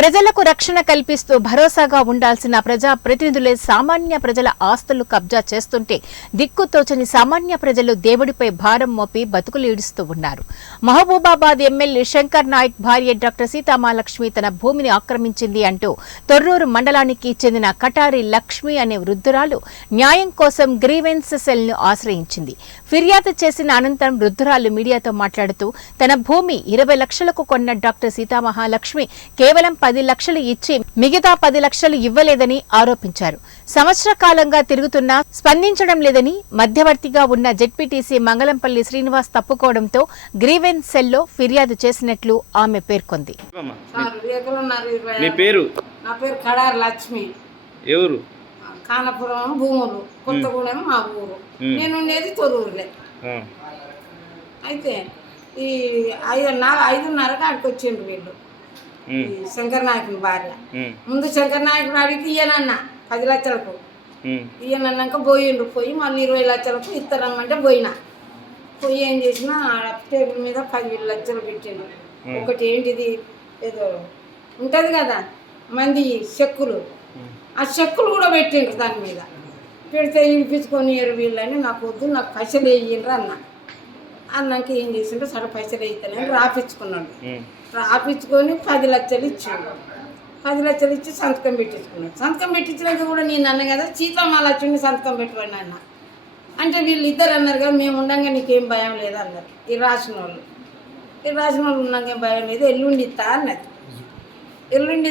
ప్రజలకు రక్షణ కల్పిస్తూ భరోసాగా ఉండాల్సిన ప్రజా ప్రతినిధులే సామాన్య ప్రజల ఆస్తులు కబ్జా చేస్తుంటే దిక్కుతోచని సామాన్య ప్రజలు దేవుడిపై భారం మోపి బతుకులీడుస్తూ ఉన్నారు. మహబూబాబాద్ ఎమ్మెల్యే శంకర్ నాయక్ భార్య డాక్టర్ సీతామహాలక్ష్మి తన భూమిని ఆక్రమించింది అంటూ తొర్రూరు మండలానికి చెందిన కటారి లక్ష్మి అనే వృద్ధురాలు న్యాయం కోసం గ్రీవెన్స్ సెల్ ను ఆశ్రయించింది. ఫిర్యాదు చేసిన అనంతరం వృద్ధురాలు మీడియాతో మాట్లాడుతూ తన భూమి 20 లక్షలకు కొన్న డాక్టర్ సీతామహాలక్ష్మి కేవలం 10 లక్షలు ఇచ్చి మిగతా 10 లక్షలు ఇవ్వలేదని ఆరోపించారు. సంవత్సర కాలంగా తిరుగుతున్నా స్పందించడం లేదని మధ్యవర్తిగా ఉన్న జెడ్పీటీసీ మంగళంపల్లి శ్రీనివాస్ తప్పుకోవడంతో గ్రీవెన్స్ సెల్లో ఫిర్యాదు చేసినట్లు ఆమె పేర్కొంది. మీ పేరు? నా పేరు కడారి లక్ష్మి. ఎవరు? కానపురం భూములు, కొత్తగూడెం మా ఊరు. నేను ఉండేది తొర్రూరులే. అయితే ఈ 5:30 కాడికి వచ్చిండ్రు వీళ్ళు, శంకర్ నాయకుని భార్య. ముందు శంకర్ నాయకుడు అడిగితే ఇయ్యనన్న 10 లక్షలకు ఇయ్యనన్నాక పోయిండ్రు. పోయి మళ్ళీ 20 లక్షలకు ఇస్తారమ్మంటే పోయినా. పోయి ఏం చేసినా టేబుల్ మీద 10 లక్షలు పెట్టిండ్రు. ఒకటి ఏంటిది ఏదో ఉంటుంది కదా మంది చెక్కులు, ఆ చెక్కులు కూడా పెట్టిండ్రు. దాని మీద పెడితే ఇడిపించుకొని వీళ్ళని నాకు వద్దు, నాకు పైసలు వేయిండ్రు అన్నాక ఏం చేసిండ్రు, సరే పైసలు వేయిస్తానని రాపించుకున్నాడు. రాపించుకొని 10 లక్షలు ఇచ్చాడు. 10 లక్షలు ఇచ్చి సంతకం పెట్టించుకున్నాడు. సంతకం పెట్టించినాక కూడా నేను అన్న కదా సీతామహాలక్ష్మిని సంతకం పెట్టుకోండి అన్న అంటే వీళ్ళు ఇద్దరు అన్నారు కదా మేము ఉండగా నీకేం భయం లేదు అన్నారు. ఈ రాసిన వాళ్ళు ఉన్నాకేం భయం లేదు, ఎల్లుండి ఇస్తా అన్నది. ఎల్లుండి